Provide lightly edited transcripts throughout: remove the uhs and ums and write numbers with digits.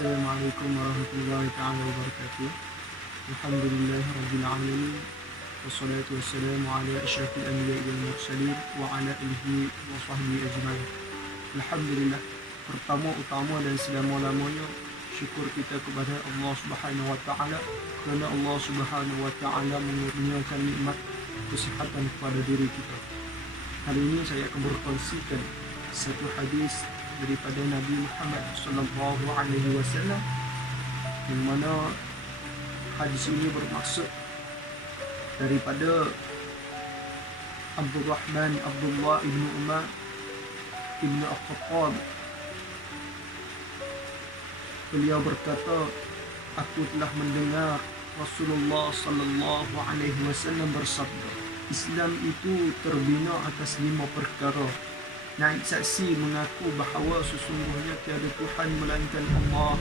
Assalamualaikum warahmatullahi taala wabarakatuh. Alhamdulillahirabbil alamin. Wassalatu wassalamu ala asyrafil anbiya'i wal mursalin wa ala alihi wa sahbihi ajma'in. Alhamdulillah. Pertama dan selama-lamanya syukur kita kepada Allah Subhanahu wa taala kerana Allah Subhanahu wa taala menurunkan nikmat kesihatan kepada diri kita. Hari ini saya akan berkongsikan satu hadis daripada Nabi Muhammad sallallahu alaihi wasallam, yang mana hadis ini bermaksud daripada Abdullah ibnu Umar ibnu Al-Khattab. Beliau berkata, aku telah mendengar Rasulullah sallallahu alaihi wasallam bersabda, Islam itu terbina atas 5 perkara. Naik saksi mengaku bahawa sesungguhnya tiada Tuhan melainkan Allah,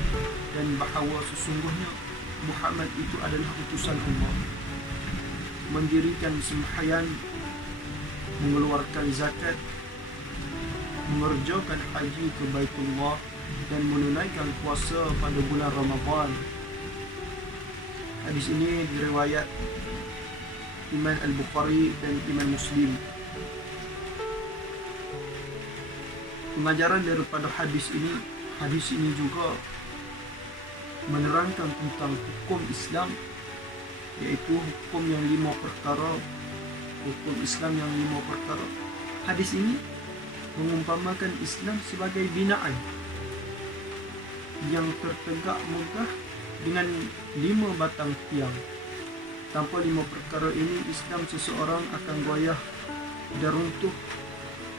dan bahawa sesungguhnya Muhammad itu adalah utusan Allah. Mendirikan sembahyang, mengeluarkan zakat, mengerjakan haji ke Baitullah, dan menunaikan puasa pada bulan Ramadan. Hadis ini diriwayat Imam Al-Bukhari dan Imam Muslim. Pengajaran daripada hadis ini juga menerangkan tentang hukum Islam, iaitu hukum yang 5 perkara. Hukum Islam yang 5 perkara. Hadis ini mengumpamakan Islam sebagai binaan yang tertegak megah dengan 5 batang tiang. Tanpa 5 perkara ini, Islam seseorang akan goyah dan runtuh.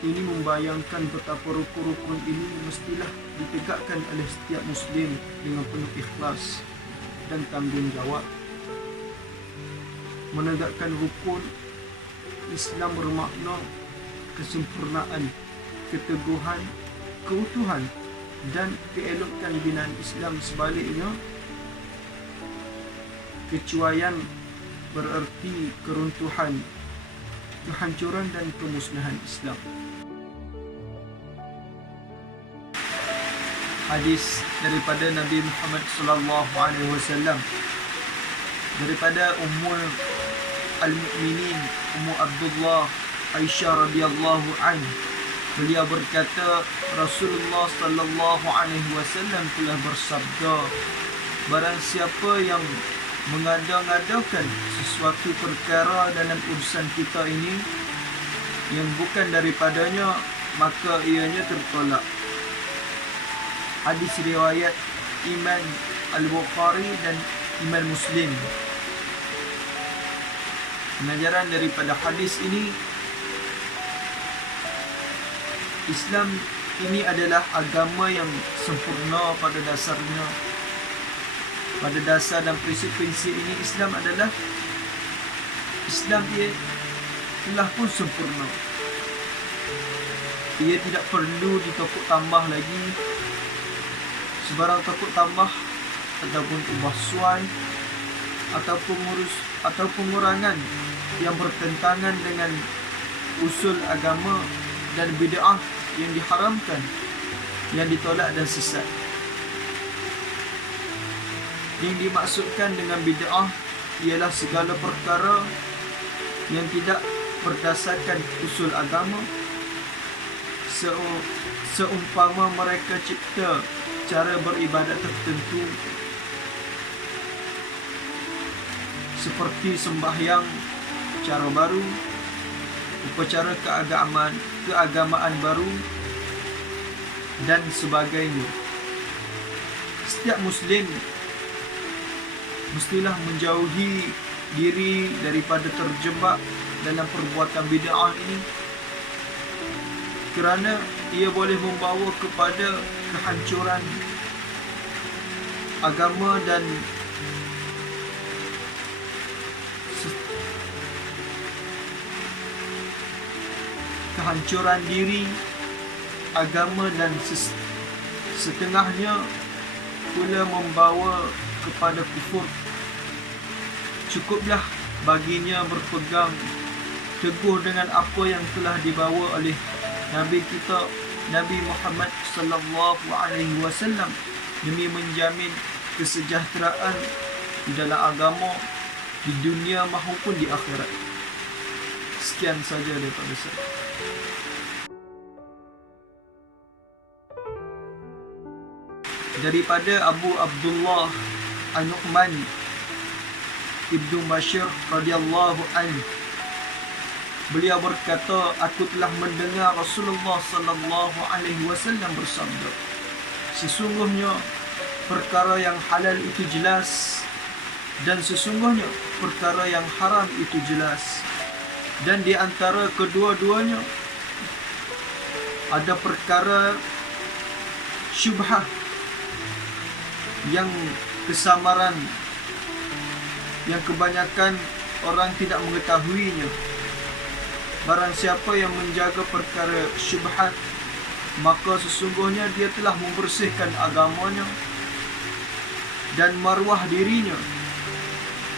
Ini membayangkan betapa rukun-rukun ini mestilah ditegakkan oleh setiap Muslim dengan penuh ikhlas dan tanggungjawab. Menegakkan rukun Islam bermakna kesempurnaan, keteguhan, keutuhan dan keelokan binaan Islam. Sebaliknya, kecuaian bererti keruntuhan, kehancuran dan kemusnahan Islam. Hadis daripada Nabi Muhammad sallallahu alaihi wasallam, daripada Ummul Al-Mu'minin Ummu Abdullah Aisyah radhiyallahu anha. Beliau berkata, Rasulullah sallallahu alaihi wasallam telah bersabda, barang siapa yang mengada-ngadakan sesuatu perkara dalam urusan kita ini yang bukan daripadanya, maka ianya tertolak. Hadis riwayat Imam Al-Bukhari dan Imam Muslim. Pengajaran daripada hadis ini, Islam ini adalah agama yang sempurna pada dasarnya. Pada dasar dan prinsip-prinsip ini, Islam ia telah pun sempurna. Ia tidak perlu ditokok tambah lagi. Sebarang takut tambah ataupun ubah suai atau pengurangan yang bertentangan dengan usul agama dan bid'ah yang diharamkan, yang ditolak dan sesat. Yang dimaksudkan dengan bid'ah ialah segala perkara yang tidak berdasarkan usul agama, seumpama mereka cipta cara beribadat tertentu seperti sembahyang cara baru, upacara keagamaan baru dan sebagainya. Setiap Muslim mestilah menjauhi diri daripada terjebak dalam perbuatan bid'ah ini, kerana ia boleh membawa kepada kehancuran agama dan kehancuran diri, agama dan setengahnya pula membawa kepada kufur. Cukuplah baginya berpegang teguh dengan apa yang telah dibawa oleh Nabi kita Nabi Muhammad sallallahu alaihi wasallam demi menjamin kesejahteraan di dalam agama di dunia maupun di akhirat. Sekian saja daripada saya. Daripada Abu Abdullah An-Nu'man Ibnu Bashir radhiyallahu anhu, beliau berkata, aku telah mendengar Rasulullah sallallahu alaihi wasallam bersabda, sesungguhnya perkara yang halal itu jelas, dan sesungguhnya perkara yang haram itu jelas, dan di antara kedua-duanya ada perkara syubhah yang kesamaran yang kebanyakan orang tidak mengetahuinya. Barang siapa yang menjaga perkara syubhat, maka sesungguhnya dia telah membersihkan agamanya dan maruah dirinya.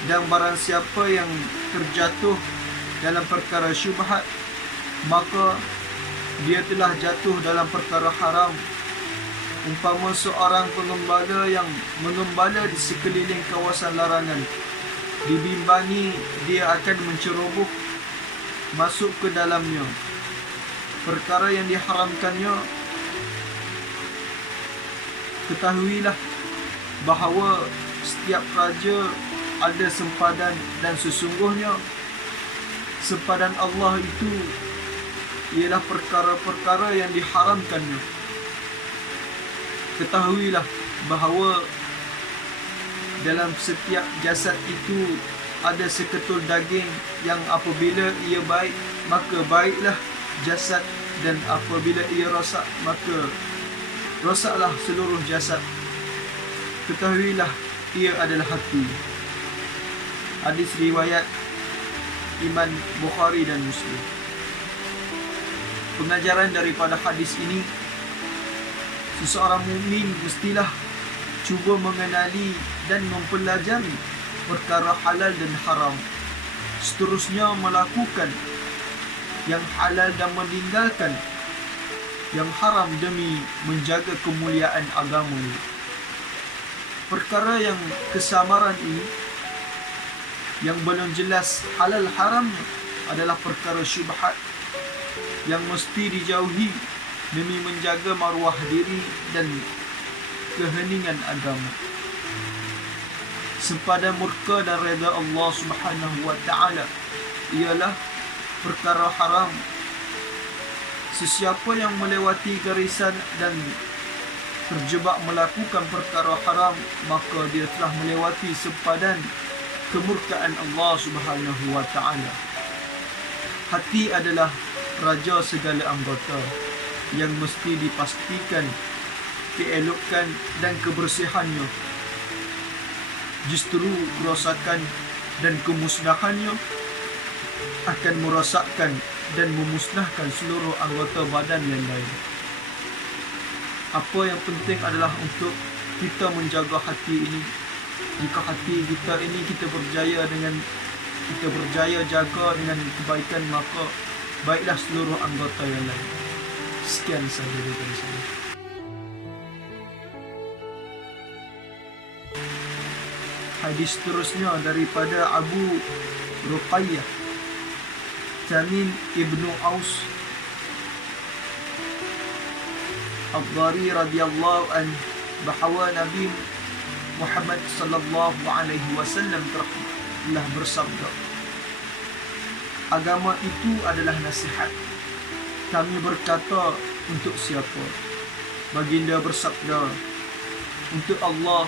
Dan barang siapa yang terjatuh dalam perkara syubhat, maka dia telah jatuh dalam perkara haram. Umpama seorang pengembala yang mengembala di sekeliling kawasan larangan, dibimbangi dia akan menceroboh masuk ke dalamnya. Perkara yang diharamkannya, ketahuilah bahawa setiap raja ada sempadan, dan sesungguhnya sempadan Allah itu ialah perkara-perkara yang diharamkannya. Ketahuilah bahawa dalam setiap jasad itu ada seketul daging yang apabila ia baik, maka baiklah jasad, dan apabila ia rosak, maka rosaklah seluruh jasad. Ketahuilah ia adalah hati. Hadis riwayat Imam Bukhari dan Muslim. Pengajaran daripada hadis ini, seseorang mukmin mestilah cuba mengenali dan mempelajari perkara halal dan haram, seterusnya melakukan yang halal dan meninggalkan yang haram demi menjaga kemuliaan agama. Perkara yang kesamaran ini, yang belum jelas halal haram, adalah perkara syubhat yang mesti dijauhi demi menjaga maruah diri dan keheningan agama. Sempadan murka dan redha Allah Subhanahu wa taala ialah perkara haram. Sesiapa yang melewati garisan dan terjebak melakukan perkara haram, maka dia telah melewati sempadan kemurkaan Allah Subhanahu wa taala. Hati adalah raja segala anggota yang mesti dipastikan keelokan dan kebersihannya. Justru kerosakan dan kemusnahannya akan merosakkan dan memusnahkan seluruh anggota badan yang lain. Apa yang penting adalah untuk kita menjaga hati ini. Jika hati kita ini kita berjaya jaga dengan kebaikan, maka baiklah seluruh anggota yang lain. Sekian sahaja dari saya. Hadis seterusnya daripada Abu Ruqayyah Tamim ibnu Aus Ad-Dari radhiyallahu anhu, bahawa Nabi Muhammad sallallahu alaihi wasallam telah bersabda, agama itu adalah nasihat. Kami berkata, untuk siapa? Baginda bersabda, untuk Allah,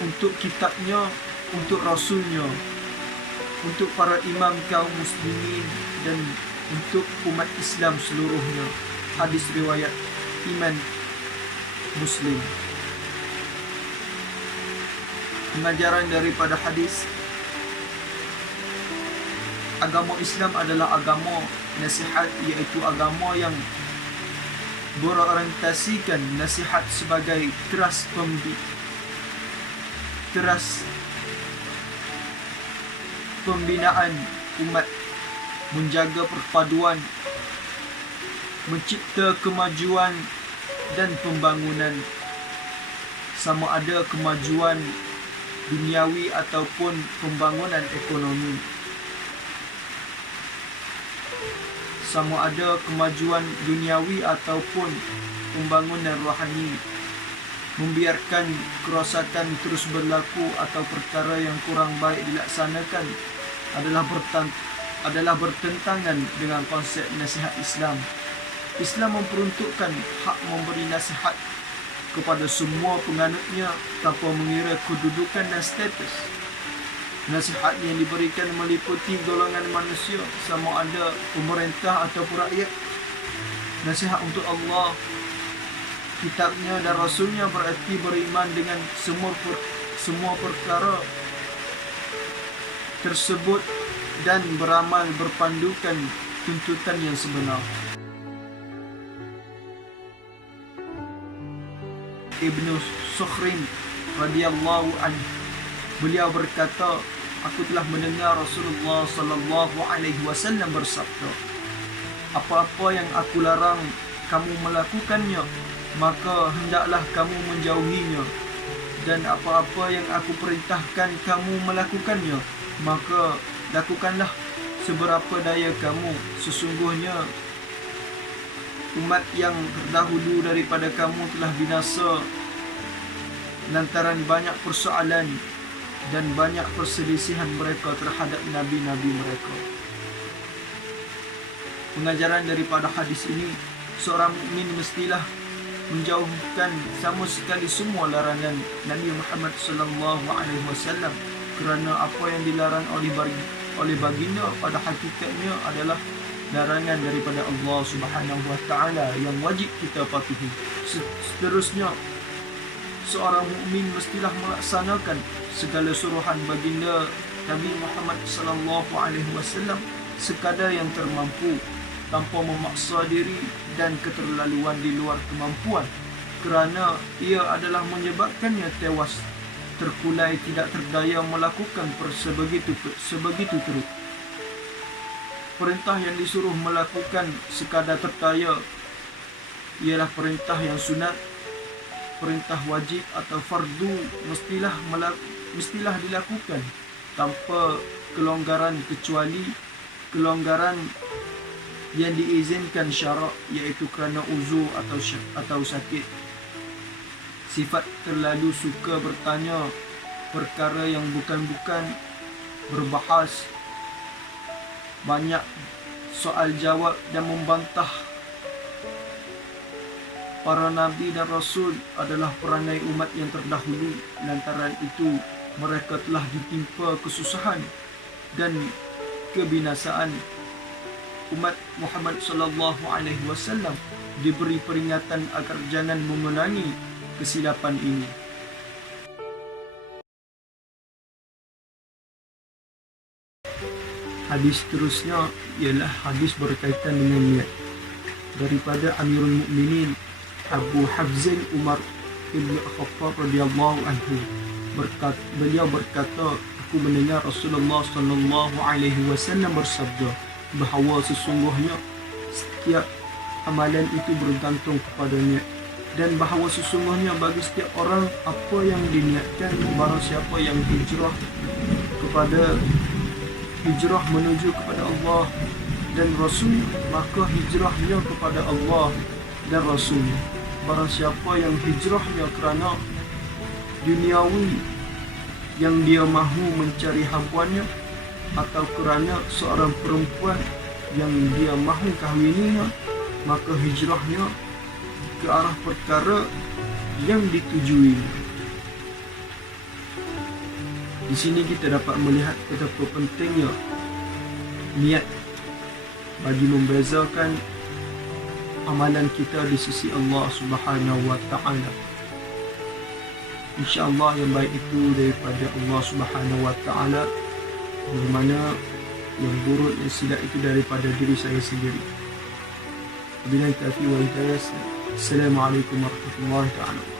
untuk kitabnya, untuk rasulnya, untuk para imam kaum muslimin, dan untuk umat Islam seluruhnya. Hadis riwayat Imam Muslim. Pengajaran daripada hadis, agama Islam adalah agama nasihat, iaitu agama yang berorientasikan nasihat sebagai teras pembinaan umat, menjaga perpaduan mencipta kemajuan dan pembangunan, sama ada kemajuan duniawi ataupun pembangunan ekonomi, sama ada kemajuan duniawi ataupun pembangunan rohani. Membiarkan kerosakan terus berlaku atau perkara yang kurang baik dilaksanakan adalah bertentangan dengan konsep nasihat Islam. Islam memperuntukkan hak memberi nasihat kepada semua penganutnya tanpa mengira kedudukan dan status. Nasihat yang diberikan meliputi golongan manusia, sama ada pemerintah ataupun rakyat. Nasihat untuk Allah, kitabnya dan rasulnya berarti beriman dengan semua perkara tersebut dan beramal berpandukan tuntutan yang sebenar. Ibnu Sukhrin radhiyallahu anhu, beliau berkata, aku telah mendengar Rasulullah sallallahu alaihi wasallam bersabda, apa-apa yang aku larang kamu melakukannya, maka hendaklah kamu menjauhinya, dan apa-apa yang aku perintahkan kamu melakukannya, maka lakukanlah seberapa daya kamu. Sesungguhnya umat yang terdahulu daripada kamu telah binasa lantaran banyak persoalan dan banyak perselisihan mereka terhadap nabi-nabi mereka. Pengajaran daripada hadis ini, seorang mukmin mestilah menjauhkan sama sekali semua larangan Nabi Muhammad sallallahu alaihi wasallam, kerana apa yang dilarang oleh baginda pada hakikatnya adalah larangan daripada Allah Subhanahu wa taala yang wajib kita patuhi. Seterusnya, seorang mukmin mestilah melaksanakan segala suruhan baginda Nabi Muhammad sallallahu alaihi wasallam sekadar yang termampu, tanpa memaksa diri dan keterlaluan di luar kemampuan, kerana ia adalah menyebabkannya tewas, terkulai, tidak terdaya melakukan sebegitu teruk. Perintah yang disuruh melakukan sekadar terdaya ialah perintah yang sunat. Perintah wajib atau fardu mestilah dilakukan tanpa kelonggaran, kecuali kelonggaran yang diizinkan syarak, iaitu kerana uzur atau sakit. Sifat terlalu suka bertanya perkara yang bukan-bukan, berbahas, banyak soal jawab dan membantah para nabi dan rasul adalah perangai umat yang terdahulu. Lantaran itu mereka telah ditimpa kesusahan dan kebinasaan. Umat Muhammad sallallahu alaihi wasallam diberi peringatan agar jangan mengulangi kesilapan ini. Hadis seterusnya ialah hadis berkaitan dengan niat, daripada Amirul Mukminin Abu Hafzin Umar bin Khattab radhiyallahu anhu. Beliau berkata, aku mendengar Rasulullah sallallahu alaihi wasallam bersabda bahawa sesungguhnya setiap amalan itu bergantung kepada niat, dan bahawa sesungguhnya bagi setiap orang apa yang diniatkan. Barang siapa yang hijrah menuju kepada Allah dan Rasul, maka hijrahnya kepada Allah dan Rasul. Barang siapa yang hijrahnya kerana duniawi yang dia mahu mencari habuannya, atau kerana seorang perempuan yang dia mahu kahwininya, maka hijrahnya ke arah perkara yang ditujui. Di sini kita dapat melihat betapa pentingnya niat bagi membezakan amalan kita di sisi Allah Subhanahu wa taala. Insya-Allah yang baik itu daripada Allah Subhanahu wa taala, bagaimana yang buruk, yang silap itu daripada diri saya sendiri. Wabillahi taufiq wal hidayah. Assalamualaikum warahmatullahi wabarakatuh.